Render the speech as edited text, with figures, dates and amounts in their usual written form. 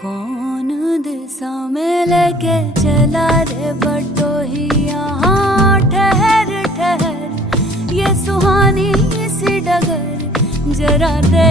कौन दिशा में लेके चला रे बटोहिया। हाँ ठहर ठहर ये सुहानी सी डगर जरा दे